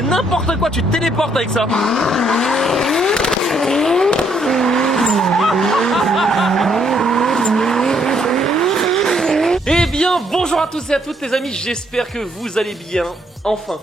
C'est n'importe quoi, tu te téléportes avec ça. Eh bien, bonjour à tous et à toutes les amis, j'espère que vous allez bien. Enfin.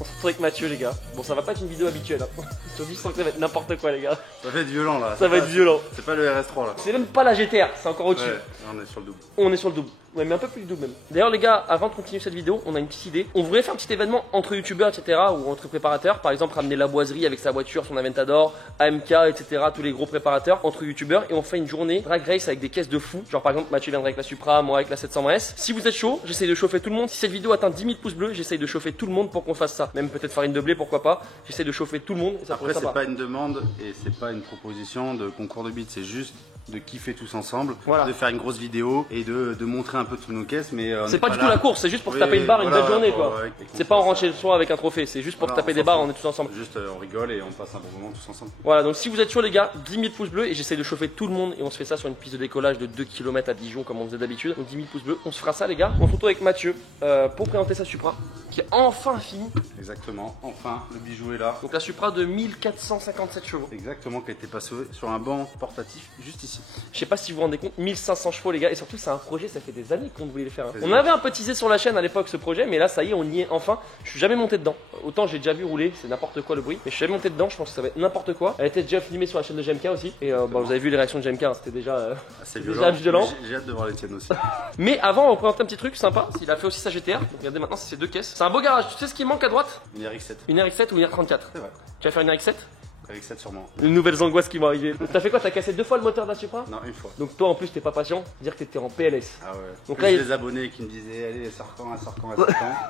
On se retrouve avec Mathieu les gars. Bon, ça va pas être une vidéo habituelle hein. Je te sens que ça va être n'importe quoi les gars. Ça va être violent là. Ça va être violent. C'est pas le RS3 là. C'est même pas la GTR, c'est encore au-dessus. Ouais, on est sur le double. On est sur le double. Ouais, mais un peu plus du double même. D'ailleurs les gars, avant de continuer cette vidéo, on a une petite idée. On voudrait faire un petit événement entre youtubeurs, etc. ou entre préparateurs. Par exemple, ramener la boiserie avec sa voiture, son Aventador, AMK, etc. Tous les gros préparateurs entre youtubeurs. Et on fait une journée drag race avec des caisses de fou. Genre par exemple, Mathieu viendrait avec la Supra, moi avec la 720S. Si vous êtes chaud, j'essaye de chauffer tout le monde. Si cette vidéo atteint 10 000 pouces bleus, j'essaye de chauffer tout le monde pour qu'on fasse ça. Même peut-être farine de blé, pourquoi pas. J'essaye de chauffer tout le monde. Et ça après, c'est pas une demande et c'est pas une proposition de concours de beat. C'est juste de kiffer tous ensemble, voilà. De faire une grosse vidéo et de montrer un peu toutes nos caisses, mais c'est pas du tout la course, c'est juste pour se taper une barre une belle journée quoi. C'est pas en rentre chez le soir avec un trophée, c'est juste pour se taper des barres, on est tous ensemble. Juste on rigole et on passe un bon moment tous ensemble. Voilà, donc si vous êtes chaud les gars, 10 000 pouces bleus et j'essaie de chauffer tout le monde et on se fait ça sur une piste de décollage de 2 km à Dijon comme on faisait d'habitude. Donc 10 000 pouces bleus, on se fera ça les gars. On se retrouve avec Mathieu pour présenter sa Supra qui est enfin finie. Exactement, enfin le bijou est là. Donc la Supra de 1457 chevaux. Exactement, qui a été passée sur un banc portatif juste ici. Je sais pas si vous vous rendez compte, 1500 chevaux les gars, et surtout c'est un projet, ça fait des années qu'on voulait le faire. Hein. On avait un peu teasé sur la chaîne à l'époque ce projet, mais là ça y est, on y est enfin. Je suis jamais monté dedans. Autant j'ai déjà vu rouler, c'est n'importe quoi le bruit, mais je suis jamais monté dedans, je pense que ça va être n'importe quoi. Elle était déjà filmée sur la chaîne de GMK aussi, et vous avez vu les réactions de GMK, hein, c'était déjà, violent. J'ai hâte de voir les tiennes aussi. Mais avant, on va présenter un petit truc sympa, il a fait aussi sa GTR, donc regardez maintenant c'est ses deux caisses. C'est un beau garage, tu sais ce qui manque à droite? Une RX7. Une RX7 ou une R34? C'est vrai. Tu vas faire une RX7? Avec 7 sûrement. Une nouvelle angoisse qui vont arriver. T'as fait quoi? T'as cassé 2 fois le moteur de la Supra? Non, une fois. Donc toi en plus t'es pas patient, dire que t'étais en PLS. Ah ouais. Donc là, des abonnés qui me disaient allez, sort quand.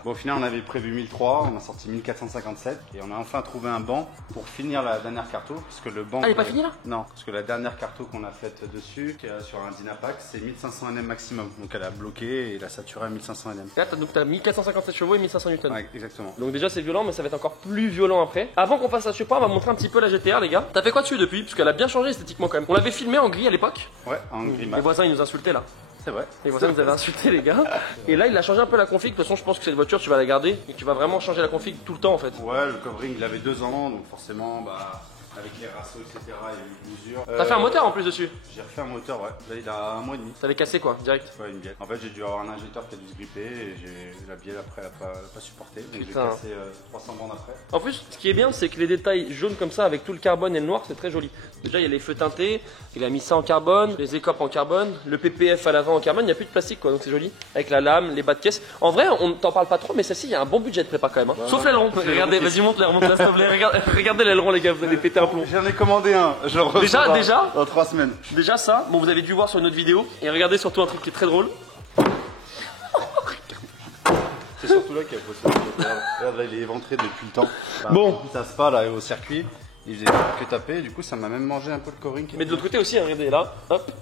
Bon, au final on avait prévu 1003, on a sorti 1457 et on a enfin trouvé un banc pour finir la dernière carto. Parce que le banc. Ah, elle est pas finie là? Non, parce que la dernière carto qu'on a faite dessus, qui est sur un Dynapack, c'est 1500 Nm maximum. Donc elle a bloqué et elle a saturé à 1500 Nm. Là donc t'as 1457 chevaux et 1500 Newton. Ouais, exactement. Donc déjà c'est violent mais ça va être encore plus violent après. Avant qu'on fasse la Supra, on va montrer un petit peu la GTR les gars. T'as fait quoi dessus depuis? Parce qu'elle a bien changé esthétiquement quand même. On l'avait filmé en gris à l'époque. Ouais, en gris mat. Les voisins ils nous insultaient là. C'est vrai. Les voisins nous avaient insulté les gars. Et là il a changé un peu la config. De toute façon je pense que cette voiture tu vas la garder et tu vas vraiment changer la config tout le temps en fait. Ouais, le covering il avait 2 ans donc forcément bah avec les rassos etc il y a eu une usure. T'as fait un moteur en plus dessus? J'ai refait un moteur ouais, là il a 1 mois et demi. T'avais cassé quoi direct? Ouais une bielle. En fait j'ai dû avoir un injecteur qui a dû se gripper et la bielle après elle a pas supporté. Donc j'ai cassé 300 bandes après. En plus ce qui est bien c'est que les détails jaunes comme ça avec tout le carbone et le noir c'est très joli. Déjà il y a les feux teintés, il a mis ça en carbone, les écopes en carbone, le PPF à l'avant en carbone, il n'y a plus de plastique quoi donc c'est joli. Avec la lame, les bas de caisse. En vrai on t'en parle pas trop mais celle-ci il y a un bon budget de prépa quand même. Hein. Ouais, sauf l'aileron. Regardez, vas-y monte la stop. Regardez l'aileron les gars, vous allez péter un plomb. J'en ai commandé un, je le reçois déjà dans 3 semaines. Déjà ça, bon vous avez dû voir sur une autre vidéo. Et regardez surtout un truc qui est très drôle. C'est surtout là qu'il y a possibilité. Regarde là il est éventré depuis le temps. Bah, bon. Ça se passe là au circuit, il faisait que taper, du coup ça m'a même mangé un peu le covering. Mais de l'autre côté aussi, hein, regardez là, hop.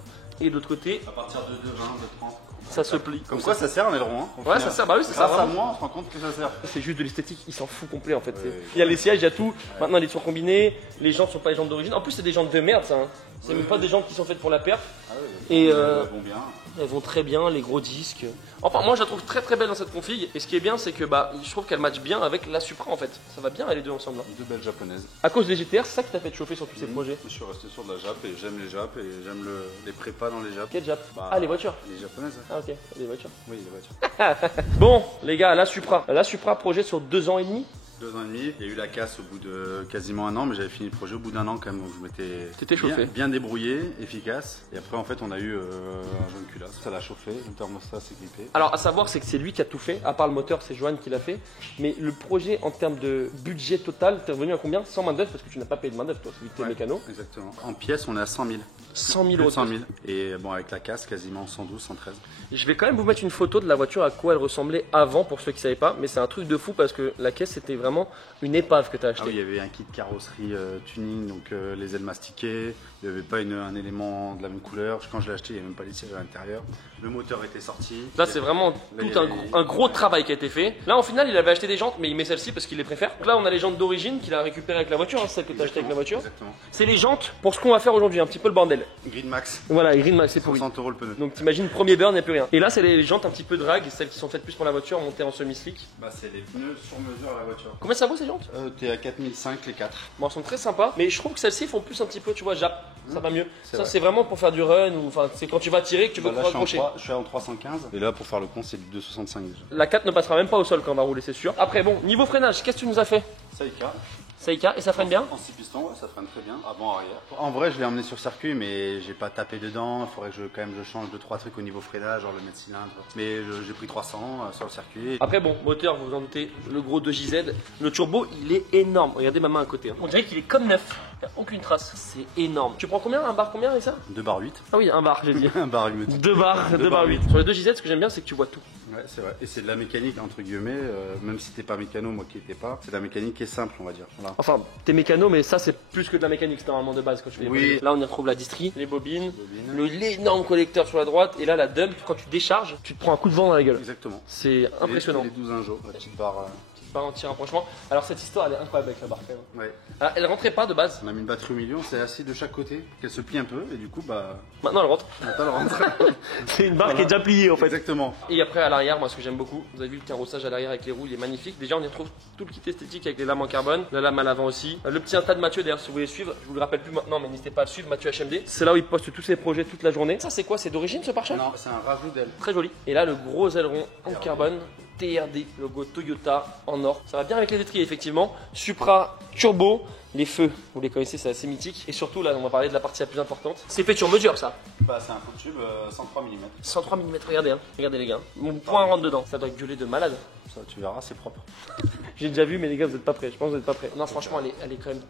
Et de l'autre côté. À partir de 2,20, 2,30. Ça se plie. Comme quoi ça sert un aileron hein. Ouais ça sert, bah oui c'est ça. Grâce à moi on se rend compte que ça sert. C'est juste de l'esthétique, il s'en fout complet en fait. Il y a les sièges, il y a tout. Maintenant les tours combinés, les jantes sont pas les jantes d'origine. En plus c'est des jantes de merde ça. Hein. C'est même pas des jantes qui sont faites pour la perf. Ah ouais, et elles vont bien. Elles vont très bien, les gros disques. Enfin moi je la trouve très très belle dans cette config. Et ce qui est bien c'est que bah je trouve qu'elle match bien avec la Supra en fait. Ça va bien les deux ensemble. Hein. 2 belles japonaises. À cause des GTR, c'est ça qui t'a fait te chauffer sur tous ces projets? Je suis resté sur de la Jap et j'aime les Jap et j'aime les prépas dans les Jap. Quelle Jap? Bah, ah les voitures. Les japonaises. Ah ok, les voitures. Oui les voitures. Bon les gars, la Supra. La Supra projet sur 2 ans et demi. 2 ans et demi, il y a eu la casse au bout de quasiment 1 an, mais j'avais fini le projet au bout d'1 an quand même, donc je m'étais bien débrouillé, efficace. Et après en fait on a eu un jaune culasse, ça l'a chauffé, le thermostat s'est grippé. Alors à savoir c'est que c'est lui qui a tout fait, à part le moteur c'est Johan qui l'a fait. Mais le projet en termes de budget total, t'es revenu à combien? 100 main d'œuvre parce que tu n'as pas payé de main d'œuvre toi, celui que t'es mécano. Exactement. En pièces on est à 100 000. 100 000 euros. 100 000. Et bon avec la casse quasiment 112, 113. Je vais quand même vous mettre une photo de la voiture à quoi elle ressemblait avant pour ceux qui ne savaient pas. Mais c'est un truc de fou parce que la caisse c'était vraiment une épave que tu as acheté. Ah oui, il y avait un kit carrosserie tuning, donc les ailes mastiquées. Il n'y avait pas un élément de la même couleur. Quand je l'ai acheté, il n'y avait même pas les sièges à l'intérieur. Le moteur était sorti. Là, c'est vraiment tout un gros travail qui a été fait. Là, en final, il avait acheté des jantes, mais il met celle-ci parce qu'il les préfère. Donc là, on a les jantes d'origine qu'il a récupérées avec la voiture, hein, celle que tu as achetée avec la voiture. Exactement. C'est les jantes pour ce qu'on va faire aujourd'hui, un petit peu le bordel. Green Max. Voilà, Green Max, c'est pourri. 60 € le pneu. Donc t'imagines, premier burn, il n'y a plus rien. Et là, c'est les jantes un petit peu drag, celles qui sont faites plus pour la voiture, montées en semi-slick. Bah, c'est les pneus sur mesure à la voiture. Combien ça vaut ces jantes? T'es à 4005 les 4. Bon, elles sont très sympas, mais je trouve que celles-ci font plus un petit peu, tu vois, Jap. Ça va mieux. Ça, vrai. c'est vraiment pour faire du run ou enfin, c'est quand tu vas tirer que tu veux Là, accrocher. je suis en 315. Et là, pour faire le con, c'est du 265 déjà. La 4 ne passera même pas au sol quand on va rouler, c'est sûr. Après, bon, niveau freinage, qu'est-ce que tu nous as fait? Saïka. Saïka, et ça freine bien? En 6 pistons, ouais, ça freine très bien, avant, arrière. En vrai, je l'ai emmené sur circuit, mais j'ai pas tapé dedans. Il faudrait que je change 2-3 trucs au niveau freinage, genre le mètre cylindre. Mais j'ai pris 300 sur le circuit. Après, bon, moteur, vous vous en doutez, le gros 2JZ. Le turbo, il est énorme. Regardez ma main à côté. Hein. On dirait qu'il est comme neuf. Il n'y a aucune trace. C'est énorme. Tu prends combien? Un bar combien avec ça? 2 bar 8. Ah oui, un bar, j'ai dit. Un bar 8. 2 bar 8. Sur les 2JZ, ce que j'aime bien, c'est que tu vois tout. Ouais, c'est vrai. Et c'est de la mécanique, entre guillemets, même si t'es pas mécano, moi qui étais pas, c'est de la mécanique qui est simple, on va dire. Voilà. Enfin, t'es mécano, mais ça, c'est plus que de la mécanique, c'est normalement de base quand tu fais les Oui. bobines. Là, on y retrouve la distrie, les bobines, l'énorme collecteur sur la droite, et là, la dump, quand tu décharges, tu te prends un coup de vent dans la gueule. Exactement. C'est impressionnant. Les 12 injos, la petite barre. Pas anti-rapprochement. Alors, cette histoire, elle est incroyable avec la barre. Ouais. Alors, elle rentrait pas de base. On a mis une batterie au milieu, on s'est assis de chaque côté, qu'elle se plie un peu, et du coup, bah. Maintenant, elle rentre. Maintenant, elle rentre. C'est une barre qui est déjà pliée en fait. Exactement. Et après à l'arrière, moi ce que j'aime beaucoup, vous avez vu le carrossage à l'arrière avec les roues, il est magnifique. Déjà on y retrouve tout le kit esthétique avec les lames en carbone, la lame à l'avant aussi. Le petit Insta de Mathieu d'ailleurs si vous voulez suivre, je vous le rappelle plus maintenant mais n'hésitez pas à le suivre, Mathieu HMD. C'est là où il poste tous ses projets toute la journée. Ça c'est quoi? C'est d'origine ce pare-choc? Non, c'est un rajout d'aile. Très joli. Et là le gros aileron en carbone, TRD, logo Toyota en or. Ça va bien avec les étriers effectivement. Supra turbo. Les feux, vous les connaissez, c'est assez mythique. Et surtout, là, on va parler de la partie la plus importante. C'est fait sur mesure, ça. Bah, c'est un faux tube 103 mm. 103 mm, regardez, hein. Regardez les gars. Mon poing rentre dedans. Ça doit gueuler de malade. Ça, tu verras, c'est propre. J'ai déjà vu, mais les gars, vous êtes pas prêts. Je pense que vous êtes pas prêts. Non, franchement, elle est quand même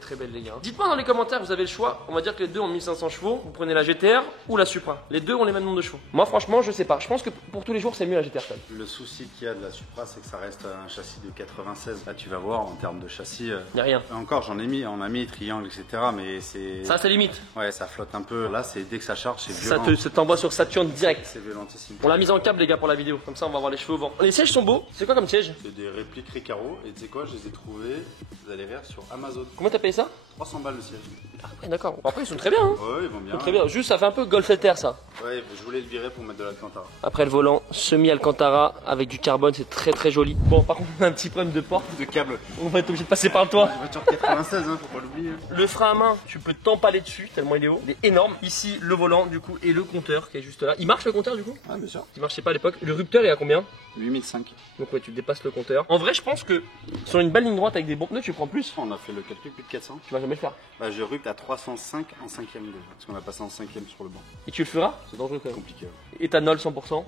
très belle, les gars. Dites-moi dans les commentaires, vous avez le choix. On va dire que les deux ont 1500 chevaux. Vous prenez la GTR ou la Supra. Les deux ont les mêmes nombres de chevaux. Moi, franchement, je sais pas. Je pense que pour tous les jours, c'est mieux la GTR. Le souci qu'il y a de la Supra, c'est que ça reste un châssis de 96. Là, tu vas voir, en termes de châssis. Y a rien. Encore, on a mis triangle, etc. Mais c'est. Ça, c'est limite. Ouais, ça flotte un peu. Là, c'est dès que ça charge, c'est violent. Ça t'envoie sur Saturn direct. C'est violentissime. On l'a mise en câble, les gars, pour la vidéo. Comme ça, on va voir les cheveux au vent. Les sièges sont beaux. C'est quoi comme siège? C'est des répliques Recaro. Et tu sais quoi, je les ai trouvés, vous allez rire, sur Amazon. Combien t'as payé ça? 300 balles le siège. Ah, ouais, d'accord. Bon, après, ils sont très bien. Hein. Ouais, ils vont bien. Très bien. Juste, ça fait un peu Golf LTR, ça. Ouais, je voulais le virer pour mettre de l'Alcantara. Après le volant semi-Alcantara avec du carbone, c'est très joli. Bon, par contre, on a un petit problème de porte. De câble. On va être obligé de passer par le toit. Voiture 96, hein, faut pas l'oublier. Le frein à main, tu peux t'empaler dessus tellement il est haut. Il est énorme. Ici, le volant, du coup, et le compteur qui est juste là. Il marche le compteur, du coup? Ah, bien sûr. Il marchait pas à l'époque. Le rupteur est à combien? 8005. Donc, ouais, tu dépasses le compteur. En vrai, je pense que sur une belle ligne droite avec des bons pneus, tu prends plus. On a fait le calcul plus de 400. Tu vas jamais le faire. Bah, je rupte à 305 en 5ème déjà. Parce qu'on a passé en 5ème sur le banc. Et tu le feras? C'est dangereux quand même. Compliqué. Ouais. Éthanol 100%. 100% éthanol,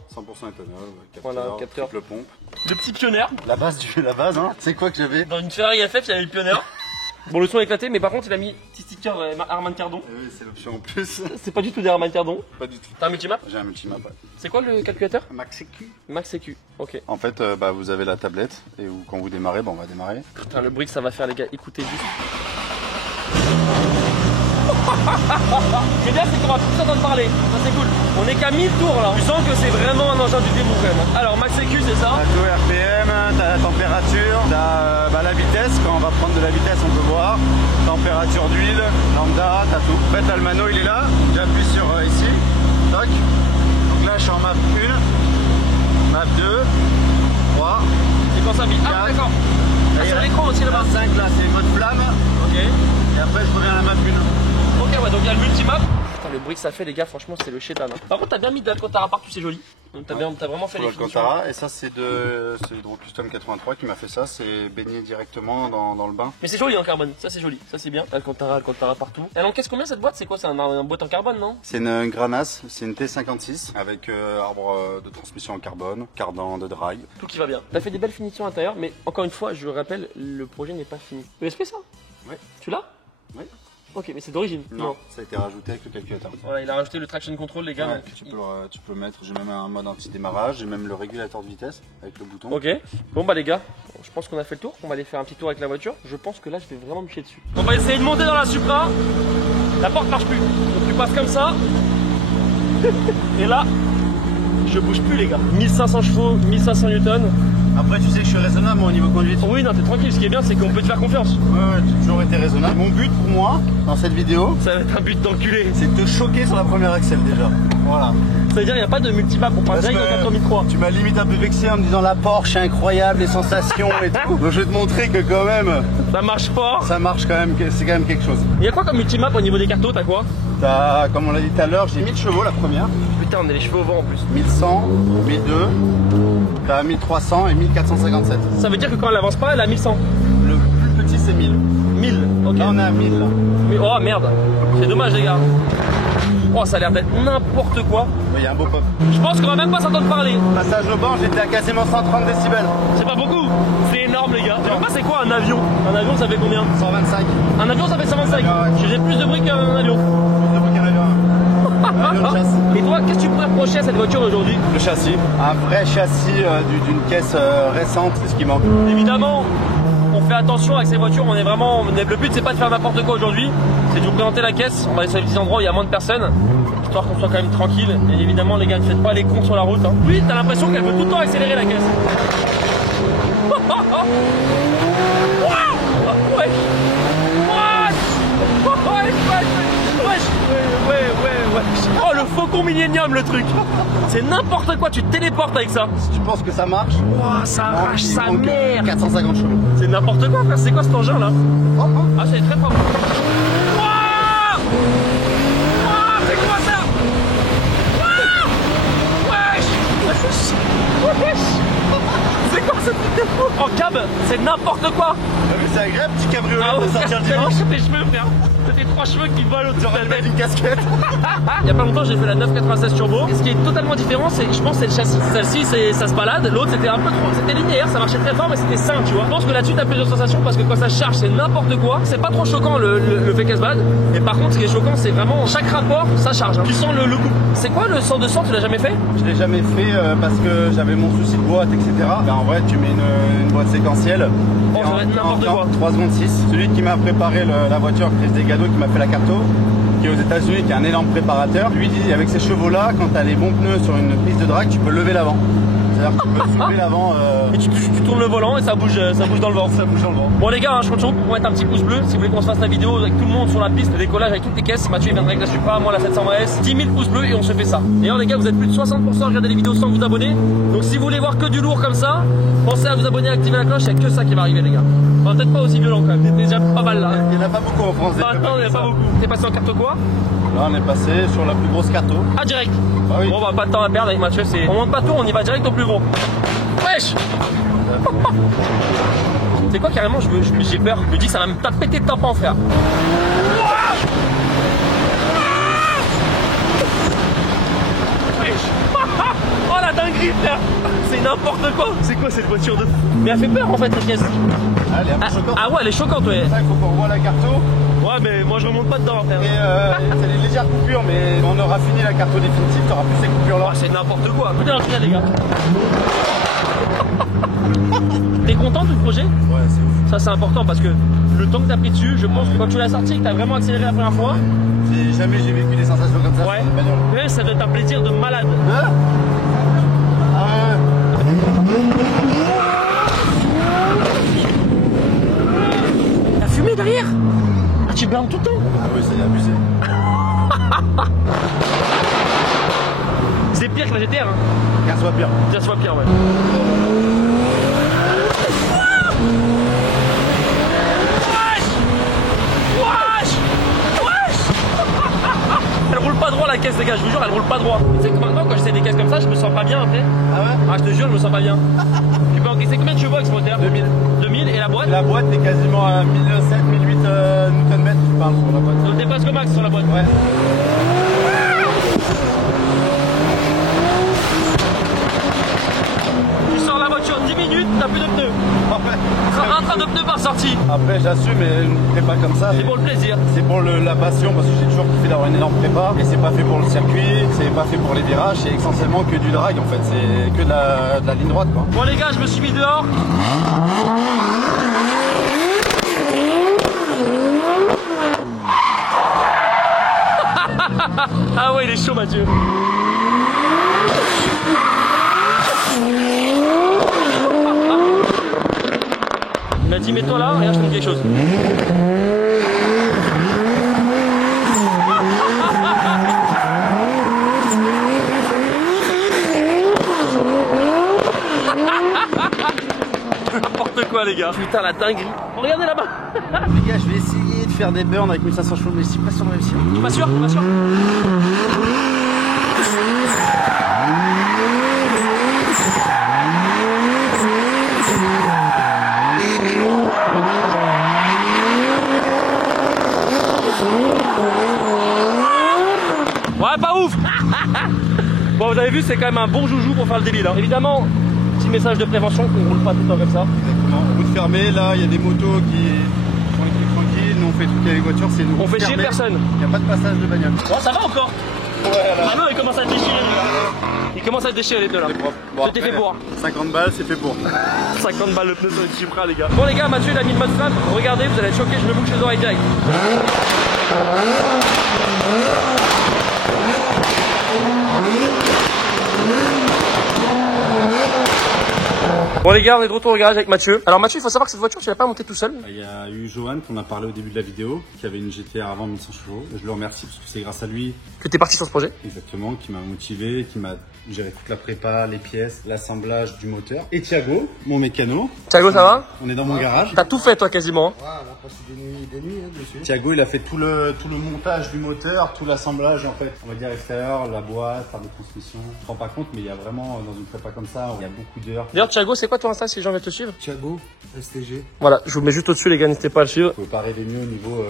capteur, Voilà, capteur. triple pompe. Le petit pionnier. La base, hein. C'est quoi que j'avais? Dans une Ferrari FF, il y avait le pionnier. Bon, le son est éclaté, mais par contre, il a mis petit sticker Harman Kardon. Oui, c'est l'option en plus. C'est pas du tout des Harman Kardon. Pas du tout. T'as un multimap? J'ai un multimap, ouais. C'est quoi le calculateur? Max EQ. Max EQ, ok. En fait, bah, vous avez la tablette et quand vous démarrez, bah, on va démarrer. Putain, le bruit que ça va faire, les gars, écoutez juste. Ce qui est bien, c'est qu'on va plus s'entendre parler. Ça, c'est cool. On est qu'à 1000 tours là. Tu sens que c'est vraiment un engin du démon quand même. Alors, Max EQ, c'est ça? T'as tout RPM, t'as la température, t'as la vitesse. Quand on va prendre de la vitesse, on peut voir. Température d'huile, lambda, t'as tout. En fait, là, le mano, il est là. J'appuie sur ici. Toc. Donc là, je suis en map 1, map 2, 3. C'est quand ça vit. Ah, d'accord. Ah, c'est l'écran aussi là-bas. 5, là, c'est mode flamme. Ok. Et après, je reviens à la map 1. Ok, ouais, donc il y a le multimap. Putain, le bruit que ça fait, les gars, franchement, c'est le chétan. Hein. Par contre, t'as bien mis d'Alcantara partout, c'est joli. Donc, t'as vraiment fait les finitions. Et ça, c'est Hydro Custom 83 qui m'a fait ça. C'est baigné directement dans le bain. Mais c'est joli en carbone, ça c'est joli, ça c'est bien. Alcantara partout. Elle encaisse combien cette boîte? C'est quoi? C'est un boîte en carbone, non? C'est une Granas, c'est une T56 avec arbre de transmission en carbone, cardan de drive. Tout qui va bien. T'as fait des belles finitions à l'intérieur, mais encore une fois, je le rappelle, le projet n'est pas fini. ESP ça? Ouais. Tu l'as? Oui. Ok, mais c'est d'origine. Non, ça a été rajouté avec le calculateur. Voilà, il a rajouté le traction control, les gars. Ouais, tu peux le mettre. J'ai même un mode anti-démarrage, j'ai même le régulateur de vitesse avec le bouton. Ok, bon bah les gars, je pense qu'on a fait le tour. On va aller faire un petit tour avec la voiture. Je pense que là, je vais vraiment me chier dessus. On va essayer de monter dans la Supra. La porte marche plus. Donc tu passes comme ça. Et là, je bouge plus, les gars. 1500 chevaux, 1500 newtons. Après, tu sais que je suis raisonnable au niveau conduite. Oui, non, t'es tranquille. Ce qui est bien, c'est qu'on peut te faire confiance. Ouais, j'ai toujours été raisonnable. Mon but pour moi, dans cette vidéo, Ça va être un but d'enculé. c'est de te choquer sur la première axelle déjà. Voilà. Ça veut dire, il n'y a pas de multimap pour parler direct dans 4003. Tu m'as limite un peu vexé en me disant la Porsche est incroyable, les sensations et tout. Donc je vais te montrer que quand même, Ça marche fort. ça marche quand même, c'est quand même quelque chose. Il y a quoi comme multimap au niveau des cartos? T'as quoi? T'as, comme on l'a dit tout à l'heure, j'ai 1000 chevaux la première. Putain, on a les cheveux au vent en plus. 1100, 1002, t'as 1300 et 1457. Ça veut dire que quand elle avance pas, elle a 1100. Le plus petit c'est 1000. 1000, ok. Là on est à 1000 là. Mais, oh merde, c'est dommage les gars. Oh, ça a l'air d'être n'importe quoi. Il y a un beau pop. Je pense qu'on va même pas s'entendre parler. Passage au banc, j'étais à quasiment 130 décibels. C'est pas beaucoup. C'est énorme les gars. Tu sais pas c'est quoi un avion? Un avion ça fait combien? 125. Un avion ça fait 125. Ah ouais. J'ai plus de bruit qu'un avion. Plus de bruit qu'un avion. Un avion de chasse. Et toi, qu'est-ce que tu pourrais reprocher à cette voiture aujourd'hui? Le châssis. Un vrai châssis d'une caisse récente, c'est ce qui manque. Évidemment, on fait attention avec ces voitures, on est vraiment. Le but c'est pas de faire n'importe quoi aujourd'hui, c'est de vous présenter la caisse. On va aller sur les petits endroits où il y a moins de personnes, histoire qu'on soit quand même tranquille. Et évidemment les gars, ne faites pas les cons sur la route. Hein. Oui, t'as l'impression qu'elle veut tout le temps accélérer la caisse. Oh le faucon millénium le truc. C'est n'importe quoi, tu te téléportes avec ça. Si tu penses que ça marche, Oh, ça arrache il sa manque mère. 450 chevaux. C'est n'importe quoi frère, c'est quoi cet engin là? Ah c'est très propre. Wouah, c'est quoi ça? Wesh. C'est quoi ce truc de fou? En cab, c'est n'importe quoi. T'as vu, c'est agréable, petit cabriolet Ah ouais, de sortir le t'as dimanche. vu tes cheveux frère. T'as tes 3 cheveux qui volent au-dessus de J'aurais ta pu tête. mettre une casquette. Il y a pas longtemps j'ai fait la 996 Turbo. Et ce qui est totalement différent, c'est, je pense, c'est le châssis. Celle-ci, ça se balade. L'autre, c'était un peu trop, c'était linéaire, ça marchait très fort, mais c'était sain, tu vois. Je pense que là-dessus, t'as plus de sensations parce que quand ça charge, c'est n'importe quoi. C'est pas trop choquant le fait qu'elle se balade. Et par contre, ce qui est choquant, c'est vraiment chaque rapport, ça charge. Hein. Tu sens le coup. C'est quoi le 100-200? Tu l'as jamais fait? Je l'ai jamais fait parce que j'avais mon souci de boîte, etc. Ben, en vrai, tu mets une boîte séquentielle. Oh, ça va être n'importe quoi. 3 secondes 6. Celui qui m'a préparé la voiture, Chris Desgados, qui m'a fait la carto, qui est aux États-Unis, qui est un énorme préparateur, lui dit avec ces chevaux-là, quand tu as les bons pneus sur une piste de drag, tu peux lever l'avant. C'est-à-dire que tu peux soulever l'avant. Et tu tournes le volant et ça bouge dans le vent. Ça bouge dans le vent. Bon les gars, hein, je compte sur vous pour mettre un petit pouce bleu. Si vous voulez qu'on se fasse la vidéo avec tout le monde sur la piste de décollage avec toutes les caisses, Mathieu viendra avec la Supra, moi la 720S, 10 000 pouces bleus et on se fait ça. D'ailleurs les gars, vous êtes plus de 60% à regarder les vidéos sans vous abonner. Donc si vous voulez voir que du lourd comme ça, pensez à vous abonner et activer la cloche, il n'y a que ça qui va arriver les gars. Enfin, peut-être pas aussi violent quand même, t'es déjà pas mal là. Il n'y en a pas beaucoup en France. Bah, attends, il n'y en a pas beaucoup. T'es passé en carte quoi? Là, on est passé sur la plus grosse carto. Ah direct. Ah oui. Bon bah pas de temps à perdre avec Mathieu, on monte pas tout, on y va direct au plus gros. Wesh. C'est quoi carrément, j'ai peur, je me dis que ça va me taper tes tympans frère. Oh la dinguerie frère. C'est n'importe quoi. C'est quoi cette voiture de fou? Mais elle fait peur en fait cette caisse. Ah, elle est un peu choquante. Ah ouais, elle est choquante ouais. C'est ça qu'il faut qu'on voit la carto. Ouais mais moi je remonte pas dedans frère. Et c'est des légères coupures, mais on aura fini la carto définitive, t'auras plus ces coupures là. Oh, c'est n'importe quoi. Écoutez l'entrée les gars. T'es content du projet? Ouais, c'est ouf. Ça c'est important parce que le temps que t'as pris dessus, je pense que quand tu l'as sorti et que t'as vraiment accéléré la première fois, Jamais j'ai vécu des sensations comme ça ouais, sur une bagnole. mais ça doit être un plaisir de malade. Hein? Ah La fumée derrière. Ah tu blindes tout le temps. Ah oui, c'est abusé. C'est pire que la GTR hein. 15 fois pire. 15 fois pire ouais. Elle roule pas droit la caisse les gars, je vous jure elle roule pas droit. Tu sais que maintenant quand j'essaie des caisses comme ça, je me sens pas bien après. Ah ouais? Ah je te jure, je me sens pas bien. Tu peux encaisser combien de chevaux avec ce moteur? 2000. 2000 et la boîte? La boîte est quasiment à 1007, 1008 Nm, tu parles sur la boîte. Ça dépasse le max sur la boîte. Ouais. Tu sors la voiture 10 minutes, t'as plus de pneus. Un train de pneus par sortie. Après, j'assume, mais une prépa comme ça, C'est pour le plaisir. c'est pour la passion, parce que j'ai toujours kiffé d'avoir une énorme prépa. Et c'est pas fait pour le circuit, c'est pas fait pour les virages, c'est essentiellement que du drag en fait. C'est que de la ligne droite quoi. Bon les gars, je me suis mis dehors. Ah ouais, il est chaud Mathieu. dis mets-toi là, regarde, je te montre quelque chose. N'importe quoi les gars. Putain la dinguerie. Regardez là-bas. Les gars, je vais essayer de faire des burns avec 1500 chevaux, mais je suis pas sûr de réussir. Tu pas sûr? Pas sûr? Ouais, pas ouf. Bon, vous avez vu, c'est quand même un bon joujou pour faire le débile. Hein. Évidemment, petit message de prévention, qu'on roule pas tout le temps comme ça. Exactement. Route fermée, là, il y a des motos qui font les trucs tranquilles. Nous, on fait toutes les voitures, c'est nous. On fait chier personne. Il n'y a pas de passage de bagnole. Bon, ça va encore. Ouais, là. Maintenant, il commence à te déchirer. Il commence à te déchirer les deux là. Bon, C'était fait pour. 50 balles, c'est fait pour. 50 balles le pneu sur une Supra, les gars. Bon, les gars, Mathieu, il a mis le mode flamme. Regardez, vous allez être choqués, je me bouche les oreilles direct. Bon les gars, on est de retour au garage avec Mathieu. Alors Mathieu, il faut savoir que cette voiture, tu l'as pas montée tout seul. Il y a eu Johan qu'on a parlé au début de la vidéo, qui avait une GTR avant 1100 chevaux. Je le remercie parce que c'est grâce à lui Que t'es parti sur ce projet. exactement qui m'a motivé, qui m'a géré toute la prépa, les pièces, l'assemblage du moteur. Et Thiago, mon mécano. Thiago, ça va? On est dans mon garage. T'as tout fait toi quasiment. Ouais, on a passé des nuits dessus. Thiago, il a fait tout le montage du moteur, tout l'assemblage en fait, on va dire extérieur, la boîte, arbre de transmission. Je me rends pas compte, mais il y a vraiment dans une prépa comme ça, il y a beaucoup d'heures. D'ailleurs Thiago, c'est quoi ton Insta si les gens veulent te suivre? Thiago, STG. Voilà, je vous mets juste au-dessus les gars, n'hésitez pas à le suivre. Vous pouvez pas rêver mieux au niveau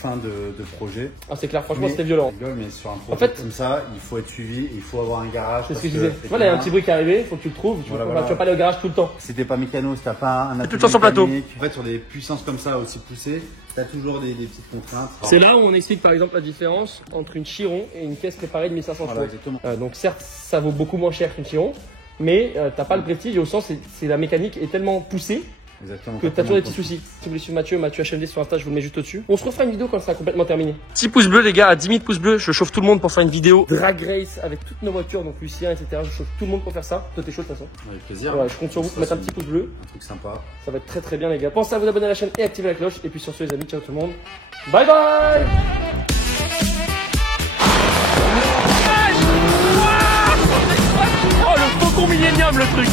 fin de projet. Ah c'est clair, franchement Mais- c'était violent. Je rigole, mais sur un projet En fait- comme ça, il faut être suivi, il faut avoir un garage. C'est ce que je parce disais. Voilà, il y a un petit bruit qui est arrivé, faut que tu le trouves. Voilà, tu voilà. vas pas aller au garage tout le temps. Si t'es pas mécano, si t'as pas un tout le temps sur plateau. mécanique, en fait, sur des puissances comme ça aussi poussées, t'as toujours des petites contraintes. C'est là où on explique par exemple la différence entre une Chiron et une caisse préparée de 1500 Voilà, chevaux. exactement. Donc certes, ça vaut beaucoup moins cher qu'une Chiron, mais t'as pas le prestige et au sens, c'est la mécanique est tellement poussée Exactement. que t'as toujours des petits soucis. Si vous voulez suivre Mathieu HMD sur Insta, je vous le mets juste au-dessus. On se refera une vidéo quand ça sera complètement terminé. 6 pouces bleus les gars, à 10 000 pouces bleus, je chauffe tout le monde pour faire une vidéo drag race avec toutes nos voitures, donc Lucien, etc. Je chauffe tout le monde pour faire ça. Toi t'es chaud de toute façon. Avec plaisir. Voilà, je compte sur vous pour mettre un petit pouce bleu. Un truc sympa. Ça va être très très bien les gars. Pensez à vous abonner à la chaîne et activer la cloche. Et puis sur ce les amis, ciao tout le monde. Bye bye. Oh le faucon millénium le truc.